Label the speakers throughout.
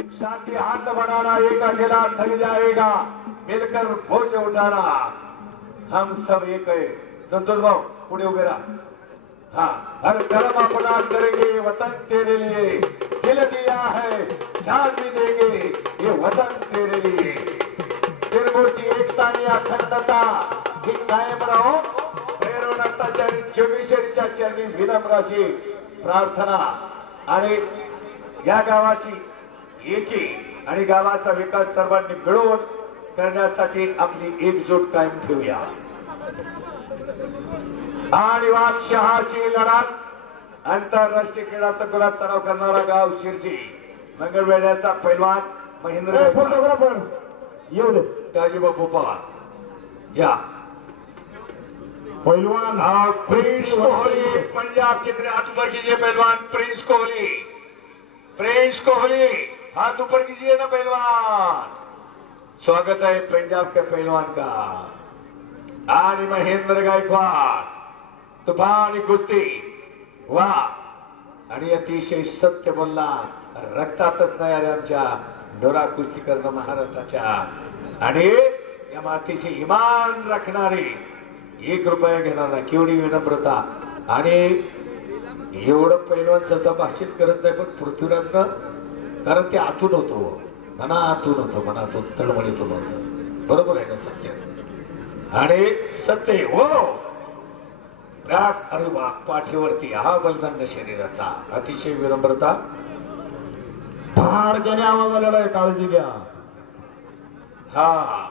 Speaker 1: साथी हाथ बढ़ाना एक अकेला थक जाएगा। मिलकर भोज उठाना। हम सब एक है। संतोष भाव पुढे उभे राहा। हाँ हर कर्म अपना करेंगे वतन तेरे लिए। दिल दिया है जान भी देंगे ये वतन तेरे लिए। निर्मूळची एकता आणि अखंडता ही कायम राहो। प्रेरणाच्या जगीश्वरीच्या चरणी विनम्र अशी प्रार्थना। आणि या गावाची एकी आणि गावाचा विकास सर्वांनी मिळून करण्यासाठी आपली एकजूट कायम ठेवूया. आणि वादशहाची लढत आंतरराष्ट्रीय क्रीडा संकुलात सराव करणारा गाव शिरसी मंगळवेड्याचा पैलवान महेंद्र
Speaker 2: फोटोग्राफर येऊ दे.
Speaker 1: राजीबाबू पवार. या.
Speaker 2: पैलवान
Speaker 1: और प्रिंस कोहली पंजाब ऊपर कीजिए पहलवान प्रिंस कोहली. प्रिंस कोहली. हाथ ऊपर कीजिए ना पहलवान। स्वागत है पंजाब के पहलवान का। आणि महेंद्र गायकवाड तुफान कुस्ती वा आणि अतिशय सत्य बोलला रक्तातच नाही आमच्या डोरा कुस्ती करणं महाराष्ट्राच्या. आणि या मातीचे इमान राखणारे एक रुपया घेणार नाही केवढी विनम्रता. आणि एवढं पैलवान सहसा भाषित करत नाही पण पृथ्वीराजनं कारण ते आतून होतो हो. मनातून होतं मनातून तळमळीतून होतं. बरोबर आहे ना सत्य? आणि सत्य हो राग अरे वा पाठीवरती हा बलदंड शरीराचा. अतिशय विनम्रता.
Speaker 2: फाडक्याने आवाज आलेला आहे काळजी घ्या.
Speaker 1: हा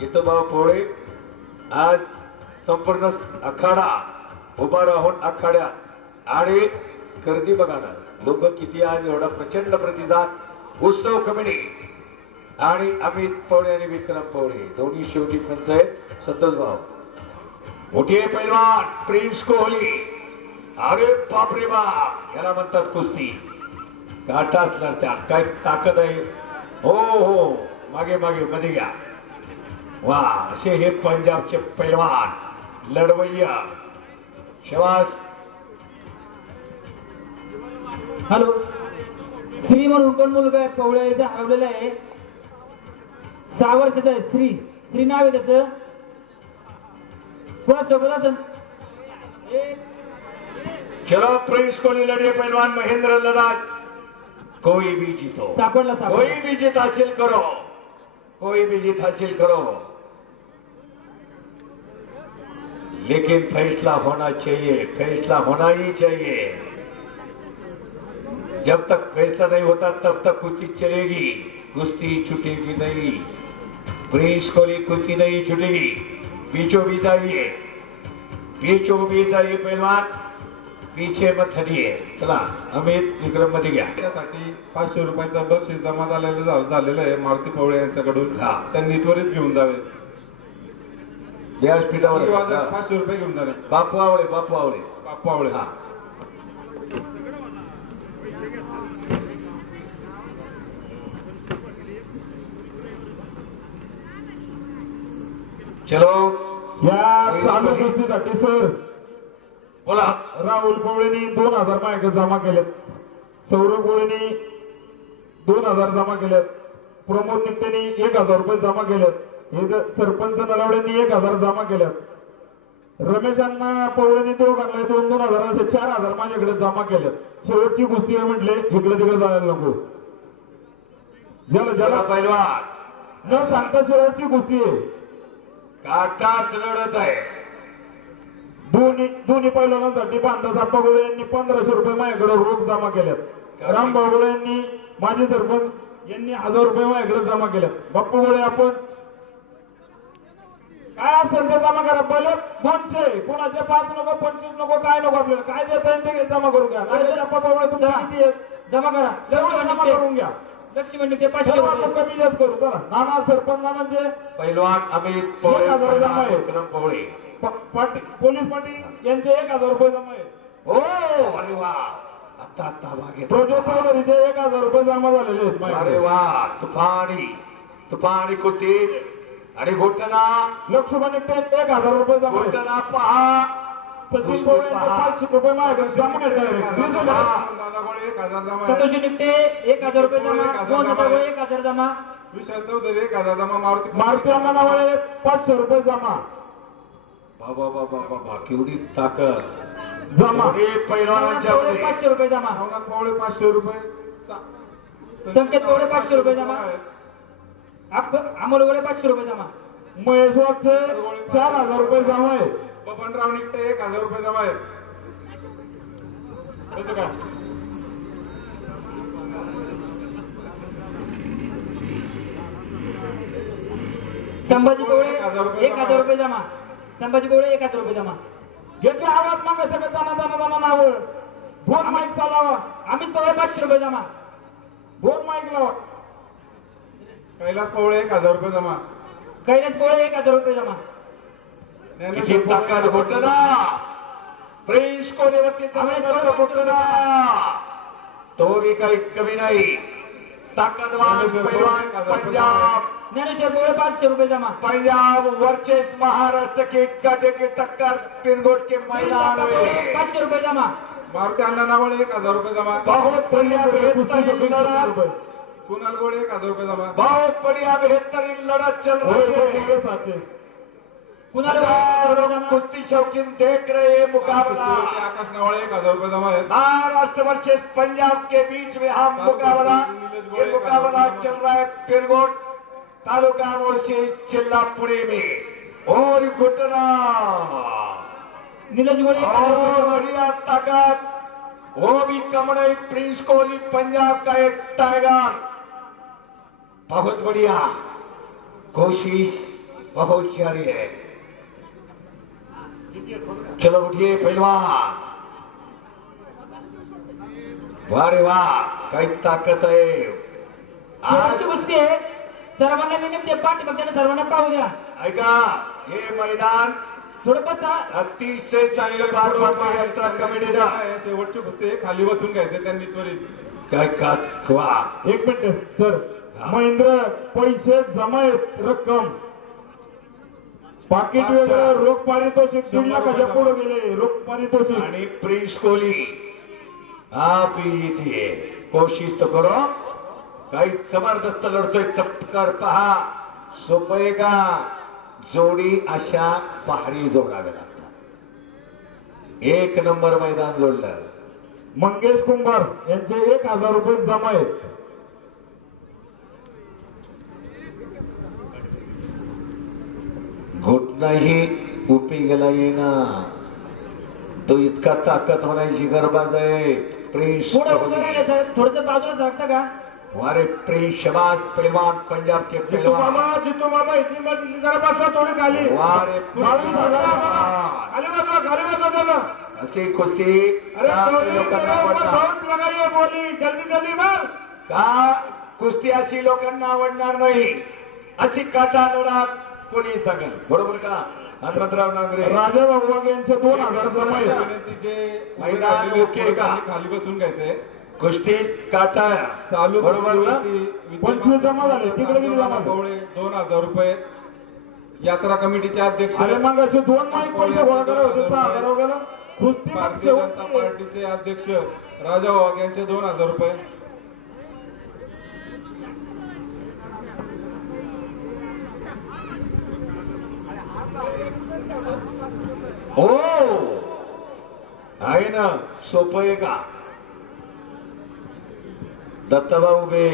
Speaker 1: जितोबा पोळे आज संपूर्ण आखाडा उभा राहून आखाड्या आणि गर्दी बघा ना लोक किती आज एवढा प्रचंड प्रतिसाद. उत्सव कमिटी आणि अमित पवळे आणि विक्रम पवळे दोन्ही शेवटी पंच आहेत. संतोष भाऊ. मोठी आहे पैलवान प्रिन्स कोहली. अरे बापरे बाप याला म्हणतात कुस्ती. काटा असणार त्या काय ताकद आहे? हो हो मागे मागे मध्ये घ्या. वा असे हे पंजाबचे पैलवान लढवय्या. शिवास
Speaker 3: हॅलो. श्री म्हणून कोण मुलगा आहे? पवळ्या इथं आवलेला आहे. सहा वर्षाचा आहे. श्री श्री नाव आहे त्याचं. कोणा सोबत असेल
Speaker 1: चलो प्रिंस कोहली लढे पैलवान महेंद्र लड़ाज कोई भी जीतो.
Speaker 3: सापडला
Speaker 1: कोई
Speaker 3: सापडला
Speaker 1: भी जीत हासिल करो. कोई भी जीत हासिल करो. लेकिन फैसला होना चाहिए. फैसला होना ही चाहिए. जब तक फैसला नहीं होता तब तक कुश्ती चलेगी। कुश्ती छूटेगी नहीं। प्रिंस कोहली कुश्ती नहीं छूटेगी। बीचों बीच आइए बीचों बीच आइए पहलवान। पीछे मत हटिए। चला अमित विक्रममध्ये घ्या।
Speaker 4: त्यासाठी पाचशे रुपयाचं बक्षीस जमा झालेलं झालेलं आहे. मारुती पवळे यांच्याकडून.
Speaker 1: हा.
Speaker 4: त्यांनी त्वरित घेऊन जावे.
Speaker 1: व्यासपीठावर
Speaker 4: पाचशे रुपये घेऊन जावे.
Speaker 1: बापू आवळे बापू आवळे.
Speaker 4: बाप्पू आवळे.
Speaker 1: हा. चलो।
Speaker 2: या चालू कुस्तीसाठी सर.
Speaker 1: बोला.
Speaker 2: राहुल कोवळेनी दोन हजार मायक जमा केलेत. सौरभ कोवळेनी दोन हजार जमा केलेत. प्रमोद निकटेनी एक हजार रुपये जमा केलेत. हे सरपंच नलावड्यांनी एक हजार जमा केल्यात रमेशांना पवळेनी दोघांना दोन दोन हजार असे चार हजार माझ्याकडे जमा केलेत. शेवटची कुस्ती आहे म्हटले इकडे तिकडे जायला नको. ज्याला
Speaker 1: चला
Speaker 2: ज्याला
Speaker 1: पैलवान.
Speaker 2: न सांगता शेवटची कुस्ती आहे.
Speaker 1: काटाच लढत आहे.
Speaker 2: दोन्ही दोन्ही पैलवानांसाठी बांधा पगोळे यांनी पंधराशे रुपये माझ्याकडे रोख जमा केल्यात राम बागोळे यांनी माजी सरपंच यांनी हजार रुपये माझ्याकडे जमा केल्यात बाप्पू गोळे आपण काय असेल ते जमा करा. पहिले दोनशे कोणाचे पाच नको पंचवीस नको काय नको आपल्याला. काय देता येईल ते जमा करून घ्या.
Speaker 3: जमा. करा.
Speaker 2: जमा करून घ्या.
Speaker 3: पाचशे
Speaker 2: सर्व आपण
Speaker 3: रुपये.
Speaker 2: कमी जास्त करू चला. नाना सरपंच नानांचे
Speaker 1: पैलवान अमित पवळे
Speaker 2: एक हजार जमा आहे.
Speaker 1: विक्रम पवळे
Speaker 2: प- पाटील पोलीस पाटील यांचे एक हजार रुपये जमा आहेत.
Speaker 1: हो अरे वा. आता आता मागे.
Speaker 2: इथे एक हजार रुपये जमा झालेले आहेत
Speaker 1: अरे
Speaker 2: माझ्याकडे.
Speaker 1: वा तुफानी. तुफानी कुस्ती आणि घोटना.
Speaker 2: लक्ष्मण एकटे एक हजार रुपये जमा आहेत.
Speaker 1: घोटना पहा.
Speaker 2: पाचशे रुपये जमा
Speaker 4: एक हजार जमा.
Speaker 3: एक हजार रुपये जमा. एक हजार जमा.
Speaker 4: विशाल चौधरी एक हजार जमा. मारुती
Speaker 2: मारुती अण्णावळे पाचशे रुपये जमा.
Speaker 1: बाबा बाबा बाबा केवढी ताकद.
Speaker 2: जमा.
Speaker 1: पैलवानांच्या मध्ये.
Speaker 3: पाचशे रुपये जमा.
Speaker 4: नवनाथ पवळे पाचशे रुपये.
Speaker 3: संकेत पाचशे रुपये जमा. आप- अमोल गोळे पाचशे रुपये जमा.
Speaker 2: महेश वागचे चार हजार रुपये जमा आहे.
Speaker 4: बबनराव निकटे एक हजार रुपये जमा आहेत. कसं काय
Speaker 3: संभाजी पवळे
Speaker 4: एक हजार रुपये
Speaker 3: जमा. संभाजी पवळे एक हजार रुपये जमा.
Speaker 2: घेतला आवाज मग सगळं जाना जाना जाना नावं दोन माईक चालावा
Speaker 3: अमित पवळे पाचशे रुपये जमा.
Speaker 2: दोन माईक लावा.
Speaker 4: कैलास पवळे एक हजार रुपये जमा.
Speaker 3: कैलास पवळे एक हजार रुपये जमा.
Speaker 1: प्रिन्स कोलेवरती जबरदस्त घोटना तो बी काही कमी नाही ताकदवान पैलवान पंजाब
Speaker 3: ज्ञानेश्वर पवळे पाचशे रुपये जमा
Speaker 1: पंजाब वर्चेस महाराष्ट्र के गड्ढे के टक्कर पिनगोट के मैदान में
Speaker 3: पाचशे रुपये जमा
Speaker 4: मारुती अण्णा नावळे एक हजार रुपये जमा
Speaker 1: बहुत बढ़िया बेहतरीन लड़त
Speaker 4: कुणाल गोळे एक हजार रुपये जमा
Speaker 1: बहुत बढ़िया बेहतरीन लड़त चल रही है कुश्ती शौकीन देख रहे हैं मुकाबला.
Speaker 4: आकाश एक हजार जमा
Speaker 1: महाराष्ट्र वर्सेस पंजाब के बीच में हम मुकाबला. ये मुकाबला चल रहा है पिरगोट तालुका जिला पुणे में. और घुटना.
Speaker 3: हजार रुपये
Speaker 1: और बढ़िया ताकत. वो भी कम नहीं प्रिंस कोहली पंजाब का एक टाइगर. बहुत बढ़िया. कोशिश बहुत जारी है। चलो उठिए पहलवान। वाह रे वाह काही ताकद आहे आज
Speaker 3: कुस्ती आहे सर्वांना विनंती पाठीमागच्या सर्वांना पाहू द्या
Speaker 1: ऐका हे मैदान
Speaker 3: थोडं बसा।
Speaker 1: अतिशय चांगलं पार पाडतो यात्रा कमिटीचा
Speaker 4: आहे, शेवटची कुस्ती आहे, खाली बसून घ्यायचे त्यांनी त्वरित.
Speaker 1: काय का वा.
Speaker 2: एक मिनिट सर. महेंद्र पैसे जमा आहेत रक्कम. पाकिट वेगळं रोख पारितोषिक दीड लाखाच्या पुढे गेले? रोख पारितोषिक.
Speaker 1: आणि प्रिंस कोहली. आप इथे कोशिश तो करो. काही जबरदस्त लढतोय. चपकर पहा. सोपय का? जोडी अशा पहाडी जोडाव्या लागतात. एक नंबर मैदान जोडलं.
Speaker 2: मंगेश कुंभार यांचे एक हजार रुपये जमा आहेत.
Speaker 1: घुटनाही उपयोगाला येणार तो इतका ताकद होण्याची गरबाज आहे.
Speaker 3: थोडस बाजूला सरकता का?
Speaker 1: वारे प्रिन्स शबाज पहलवान पंजाब के
Speaker 2: जितू
Speaker 1: पहलवान
Speaker 2: मामा जितू जरा थोडी खाली.
Speaker 1: वारे.
Speaker 2: खाली खाली अरे
Speaker 1: लोकांना
Speaker 2: बोली. जल्दी जल्दी मार
Speaker 1: का कुस्ती अशी लोकांना आवडणार नाही? अशी काटा लढत कोणी सांगेल? बरोबर का? हनुमंतराव नांगरे.
Speaker 2: राजा बाबू यांचे दोन हजार?
Speaker 4: त्यांनी खाली बसून घ्यायचे.
Speaker 1: कुस्ती काटा
Speaker 4: चालू
Speaker 1: बरोबर ना?
Speaker 2: पंचवीस जमा झाले, तिकडे किती जमा. झाले?
Speaker 4: दोन हजार रुपये. यात्रा कमिटीचे अध्यक्ष
Speaker 2: अरे मग असे दोन माईक पैसे गोळा करत होते सहा हजार वगैरे. कुस्ती.
Speaker 4: पार्टीचे अध्यक्ष राजा वाघ यांचे दोन हजार रुपये.
Speaker 1: हो आहे ना सोप आहे का? दत्तभाऊ बे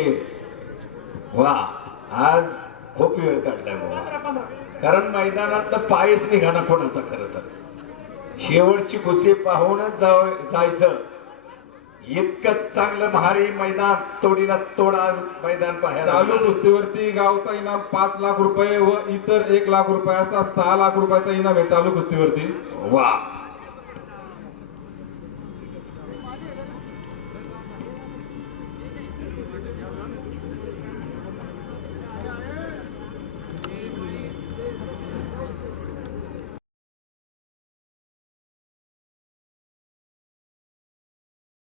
Speaker 1: वा आज खूप वेळ काढलाय बाबा. कारण मैदानात पायच निघाना कोणाचा खरं तर. शेवटची कुस्ती पाहूनच जाव जायचं. इतकं चांगलं भारी मैदान तोडीला तोडा मैदान
Speaker 4: चालू. कुस्तीवरती गावचा इनाम पाच लाख रुपये व इतर एक लाख रुपये असा सहा लाख रुपयाचा इनाम आहे चालू कुस्तीवरती
Speaker 1: वा